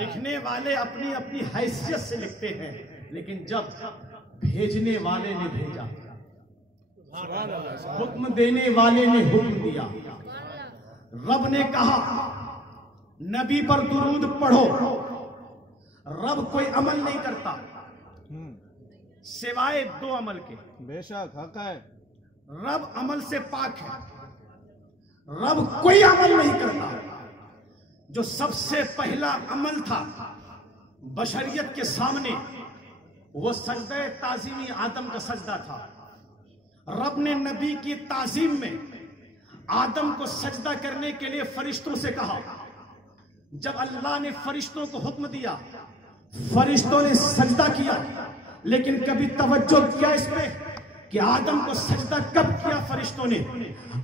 لکھنے والے اپنی اپنی حیثیت سے لکھتے ہیں، لیکن جب بھیجنے والے نے بھیجا، حکم دینے والے نے حکم دیا، رب نے کہا نبی پر درود پڑھو، رب کوئی عمل نہیں کرتا سوائے دو عمل کے، بے شک حق ہے، رب عمل سے پاک ہے، رب کوئی عمل نہیں کرتا۔ جو سب سے پہلا عمل تھا بشریت کے سامنے وہ سجدہ تعظیمی آدم کا سجدہ تھا۔ رب نے نبی کی تعظیم میں آدم کو سجدہ کرنے کے لیے فرشتوں سے کہا۔ جب اللہ نے فرشتوں کو حکم دیا، فرشتوں نے سجدہ کیا، لیکن کبھی توجہ کیا اس پہ کہ آدم کو سجدہ کب کیا فرشتوں نے؟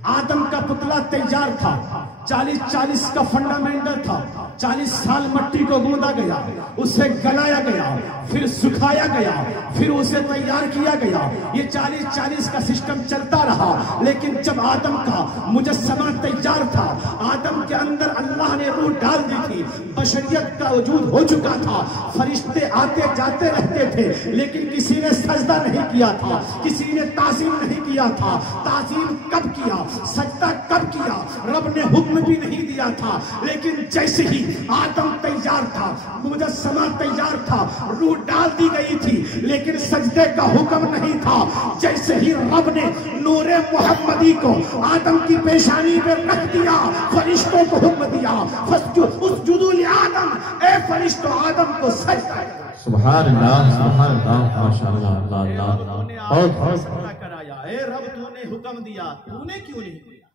آدم کا پتلا تیار تھا، 40 کا فنڈامنٹل تھا، 40 سال مٹی کو گوندا گیا، اسے گلایا گیا، پھر سکھایا گیا، پھر اسے تیار کیا گیا، یہ 40 کا سسٹم چلتا رہا۔ لیکن جب آدم کا مجسمہ تیار تھا، آدم کے اندر اللہ نے روح ڈال دی تھی، بشریت کا وجود ہو چکا تھا، فرشتے آتے جاتے رہتے تھے، لیکن کسی نے سجدہ نہیں کیا تھا، کسی نے تعظیم نہیں کیا تھا۔ تعظیم کب کیا؟ سجدہ کب کیا؟ رب نے حکم بھی نہیں دیا تھا، لیکن جیسے ہی آدم تیار تھا، مجسمہ تیار تھا، روح ڈال دی گئی تھی، لیکن سجدے کا حکم نہیں تھا۔ جیسے ہی رب نے نور محمدی کو آدم کی پیشانی پہ رکھ دیا، فرشتوں کو حکم دیا اسجدوا لآدم، اے فرشتوں آدم کو سجدہ کرو۔ سبحان اللہ، سبحان اللہ، ماشاءاللہ، اللہ اور سجدہ کرایا۔ اے رب تو نے حکم دیا، تو نے کیوں نہیں کیا؟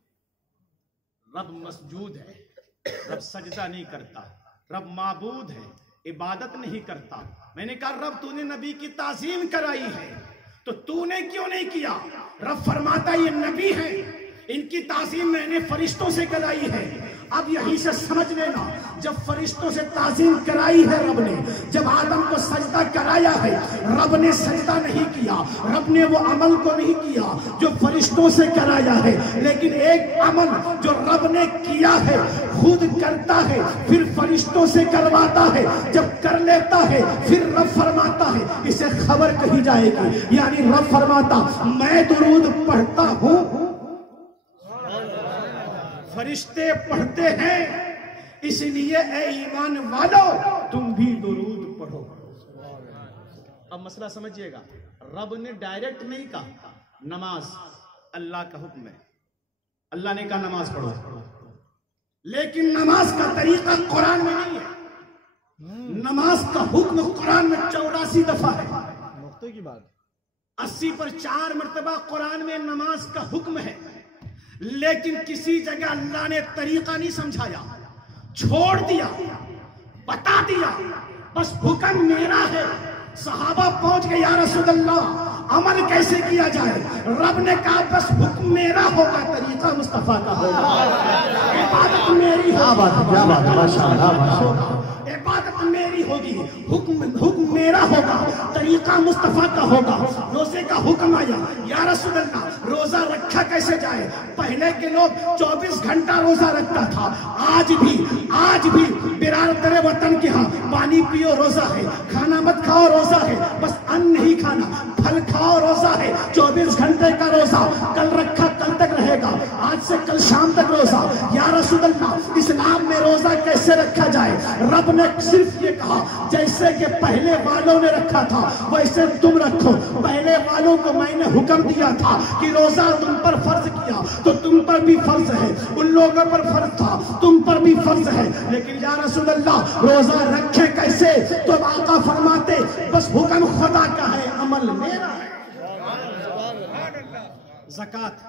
رب مسجود ہے، رب سجدہ نہیں کرتا، رب معبود ہے، عبادت نہیں کرتا۔ میں نے کہا رب تو نے نبی کی تعظیم کرائی ہے تو تو نے کیوں نہیں کیا؟ رب فرماتا یہ نبی ہے، ان کی تعظیم میں نے فرشتوں سے کرائی ہے۔ اب یہیں سے سمجھ لینا، جب فرشتوں سے تعظیم کرائی ہے رب نے، جب آدم کو سجدہ کرایا ہے، رب نے سجدہ نہیں کیا، رب نے وہ عمل کو نہیں کیا جو فرشتوں سے کرایا ہے، لیکن ایک عمل جو رب نے کیا ہے خود کرتا ہے، پھر فرشتوں سے کرواتا ہے، جب کر لیتا ہے پھر رب فرماتا ہے اسے خبر کہی جائے گی، یعنی رب فرماتا میں درود پڑھتا ہوں، فرشتے پڑھتے ہیں، اس لیے اے ایمان والو تم بھی درود پڑھو۔ اب مسئلہ سمجھئے گا، رب نے ڈائریکٹ نہیں کہا نماز اللہ کا حکم ہے، اللہ نے کہا نماز پڑھو، لیکن نماز کا طریقہ قرآن میں نہیں ہے۔ نماز کا حکم قرآن میں 84 دفعہ ہے، نقطے کی بات 80 پر 4 مرتبہ قرآن میں نماز کا حکم ہے، لیکن کسی جگہ اللہ نے طریقہ نہیں سمجھایا، چھوڑ دیا، بتا دیا بس حکم میرا ہے۔ صحابہ پہنچ گئے یا رسول اللہ عمل کیسے کیا جائے؟ رب نے کہا بس حکم میرا ہوگا، طریقہ مصطفیٰ کا ہوگا، عبادت میری ہوگی، عبادت میری ہوگی، حکم میرا ہوگا، طریقہ مصطفیٰ کا ہوگا۔ روزے کا حکم آیا، یا رسول اللہ روزہ رکھا کیسے جائے؟ پہلے کے لوگ 24 گھنٹہ روزہ رکھتا تھا، آج بھی برادر وطن کے ہاں پانی پیو روزہ ہے، کھانا مت کھاؤ روزہ ہے، بس ان نہیں کھانا، پھل کھاؤ روزہ ہے، 24 گھنٹے کا روزہ، کل رکھا کل تک رہے گا، آج سے کل شام تک روزہ۔ یا رسول اللہ اسلام میں روزہ کیسے رکھا جائے؟ رب نے صرف یہ کہا جیسے کہ پہلے والوں نے رکھا تھا ویسے تم رکھو۔ پہلے والوں کو میں نے حکم دیا تھا کہ روزہ تم پر فرض کیا تو تم پر بھی فرض ہے، ان لوگوں پر فرض تھا تم پر بھی فرض ہے، لیکن یا رسول اللہ روزہ رکھے کیسے؟ تو آقا فرماتے بس حکم خدا کا ہے، عمل میرا ہے۔ زکوٰۃ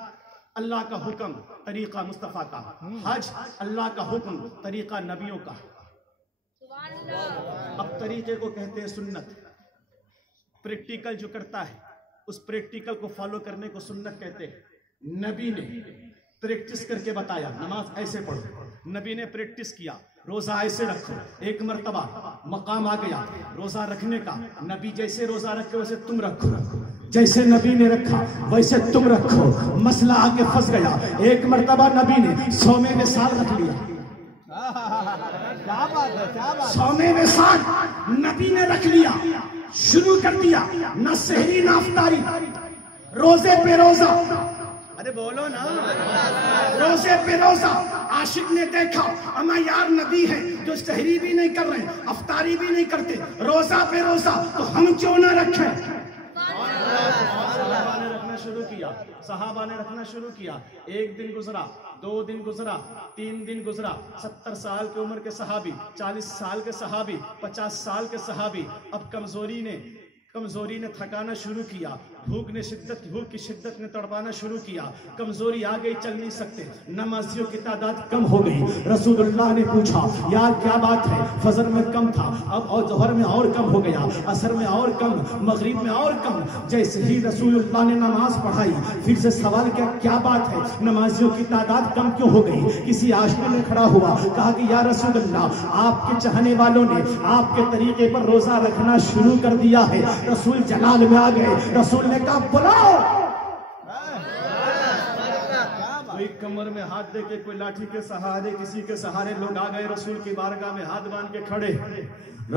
اللہ کا حکم، طریقہ مصطفیٰ کا، حج اللہ کا حکم، طریقہ نبیوں کا۔ اب طریقے کو کہتے ہیں سنت، پریکٹیکل جو کرتا ہے اس پریکٹیکل کو فالو کرنے کو سنت کہتے ہیں۔ نبی نے پریکٹس کر کے بتایا نماز ایسے پڑھو، نبی نے پریکٹس کیا روزہ ایسے رکھو، ایک مرتبہ مقام آ گیا روزہ رکھنے کا، نبی جیسے روزہ رکھے ویسے تم رکھو، جیسے نبی نے رکھا ویسے تم رکھو. مسئلہ آگے پھنس گیا. ایک مرتبہ نبی نے صوم وصال رکھ لیا. کیا بات ہے، کیا بات ہے. صوم وصال نبی نے رکھ لیا. شروع کر دیا. نہ سحری نہ افطاری، روزے پہ روزہ. ارے بولو نا، روزے پہ روزہ. عاشق نے دیکھا اما یار نبی ہے جو سحری بھی نہیں کر رہے، افطاری بھی نہیں کرتے، روزہ پہ روزہ، تو ہم کیوں نہ رکھیں. صحابہ نے رکھنا شروع کیا. صحابہ نے رکھنا شروع کیا. ایک دن گزرا، 2 دن گزرا، 3 دن گزرا. 70 سال کی عمر کے صحابی، 40 سال کے صحابی، 50 سال کے صحابی. اب کمزوری نے تھکانا شروع کیا. بھوک کی شدت نے تڑپانا شروع کیا. کمزوری آ گئی، چل نہیں سکتے. نمازیوں کی تعداد کم ہو گئی. رسول اللہ نے پوچھا یار کیا بات ہے؟ فجر میں کم تھا، اب اور ظہر میں اور کم ہو گیا، عصر میں اور کم، مغرب میں اور کم. جیسے ہی رسول اللہ نے نماز پڑھائی پھر سے سوال کیا کیا بات ہے؟ نمازیوں کی تعداد کم کیوں ہو گئی؟ کسی عاشق نے کھڑا ہوا، کہا کہ یا رسول اللہ آپ کے چاہنے والوں نے آپ کے طریقے پر روزہ رکھنا شروع کر دیا ہے. رسول جلال میں آ گئے. رسول نے کہا بلاؤ. کوئی کمر میں ہاتھ دے کے، کوئی لاٹھی کے سہارے، کسی کے سہارے لوگ آ گئے. رسول کی بارگاہ میں ہاتھ باندھ کے کھڑے.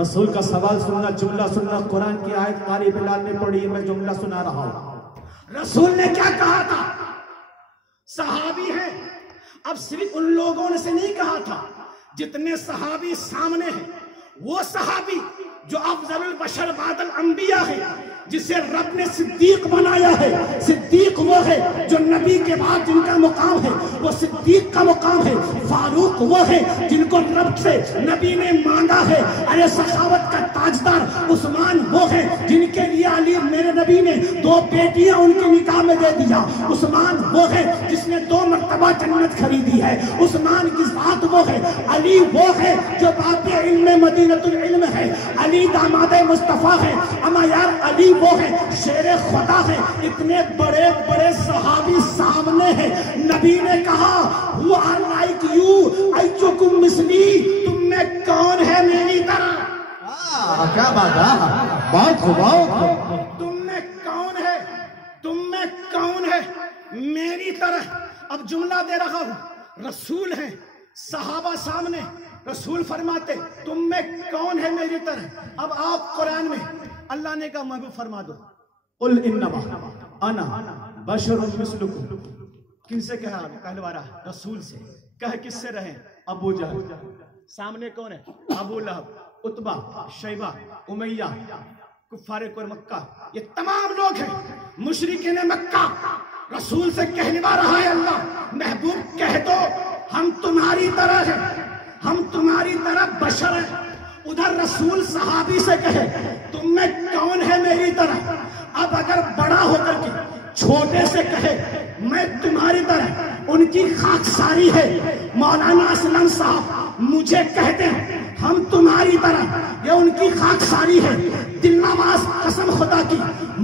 رسول کا سوال سننا، جملہ سننا. قرآن کی آیت قاری بلال نے پڑھی، میں جملہ سنا رہا ہوں. رسول نے کیا کہا تھا؟ صحابی ہیں. اب صرف ان لوگوں نے سے نہیں کہا تھا، جتنے صحابی سامنے ہیں وہ صحابی جو افضل البشر بعد الانبیاء ہے، جسے رب نے صدیق بنایا ہے. صدیق وہ ہے جو نبی کے بعد جن کا مقام ہے وہ صدیق کا مقام ہے. فاروق وہ ہے جن کو رب سے نبی نے مانگا ہے. ارے سخاوت کا تاجدار عثمان وہ ہے جن کے لیے علی میرے نبی نے 2 بیٹیاں ان کے نکاح میں دے دیا. عثمان وہ ہے جس نے 2 مرتبہ جنت خریدی ہے. عثمان کی ذات وہ ہے. علی وہ ہے جو باب علم مدینۃ العلم ہے. علی داماد مصطفیٰ ہے. اما یار علی وہ ہے، شیر خدا ہے. اتنے بڑے بڑے صحابی سامنے ہیں. نبی نے کہا who are like you ایکم مثلی، تم میں کون ہے میری طرح؟ کیا بات ہے، بہت خوب. تم میں کون ہے، تم میں کون ہے میری طرح؟ اب جملہ دے رہا ہوں. رسول ہیں، صحابہ سامنے. رسول فرماتے تم میں کون ہے میری طرح؟ اب آپ قرآن میں اللہ نے کہا محبوب فرما دو قل انما انا بشر مثلکم. کن سے کہا؟ کہلوارا رسول سے. کہہ کس سے رہے؟ ابو جہل. سامنے کون ہے؟ ابو لہب، عتبہ، شیبہ، امیہ، کفار مکہ. یہ تمام لوگ ہیں مشرکین مکہ. رسول سے کہلوا رہا ہے اللہ محبوب کہہ دو ہم تمہاری طرح ہیں، ہم تمہاری طرح بشر ہیں. ادھر رسول صحابی سے کہے تم میں کون ہے میری طرح. اب اگر بڑا ہو کر کے چھوٹے سے کہے میں تمہاری طرح، ان کی خاکساری ہے. مولانا اسلم صاحب مجھے کہتے ہیں ہم تمہاری طرح، یہ ان کی خاکساری ہے. دل نواز قسم خدا کی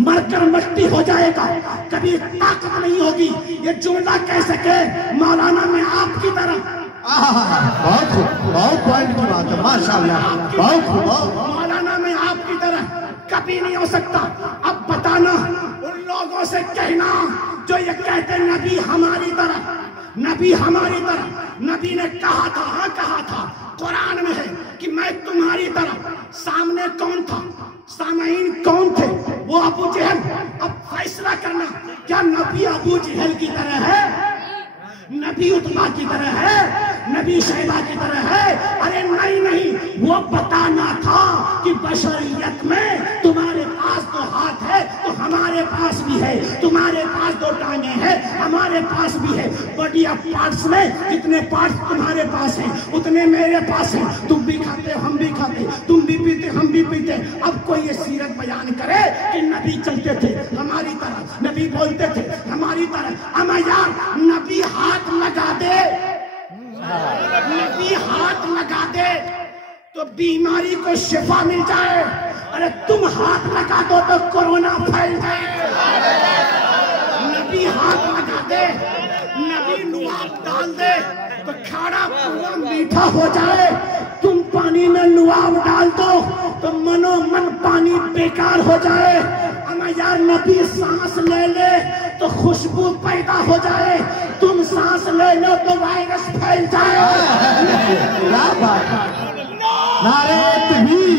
مر کر مٹی ہو جائے گا، کبھی طاقت نہیں ہوگی یہ جملہ کہہ سکے مولانا میں آپ کی طرح. بہت خوب، بہت پوائنٹ کی بات ہے، ماشاءاللہ، بہت خوب. مولانا میں آپ کی طرح کبھی نہیں ہو سکتا. اب بتانا ان لوگوں سے کہنا جو یہ کہتے نبی ہماری طرح، نبی ہماری طرح. نبی نے کہا تھا، ہاں کہا تھا، قرآن میں ہے کہ میں تمہاری طرح. سامنے کون تھا؟ سامعین کون تھے؟ وہ ابو جہل. اب فیصلہ کرنا کیا نبی ابو جہل کی طرح ہے؟ نبی عتبہ کی طرح ہے؟ نبی شیبہ کی طرح ہے؟ ارے نہیں، وہ بتانا تھا کہ بشریت میں تمہارے پاس 2 ہاتھ ہے تو ہمارے پاس بھی ہے، تمہارے پاس 2 ٹانگیں ہیں ہمارے پاس بھی ہے. باڈی آف پارٹس میں جتنے پارٹس تمہارے پاس ہیں اتنے میرے پاس ہیں. تم بھی کھاتے ہم بھی کھاتے، تم بھی پیتے ہم بھی پیتے. اب کوئی یہ سیرت بیان کرے کہ نبی چلتے تھے ہماری طرح، نبی بولتے تھے ہماری طرح. اما یار نبی ہاتھ لگا دے، نبی ہاتھ لگا دے تو بیماری کو شفا مل جائے. ارے تم ہاتھ لگا دو تو کورونا پھیل جائے. نبی ہاتھ لگا دے، نبی لعاب ڈال دے تو کھاڑا پورا میٹھا ہو جائے. تم پانی میں لعاب ڈال دو تو منو من پانی بیکار ہو جائے. اما یار نبی سانس لے لے تو خوشبو پیدا ہو جائے، تم سانس لے لو تو وائرس پھیل جائے. کیا بات ہے. نعرہ تکبیر.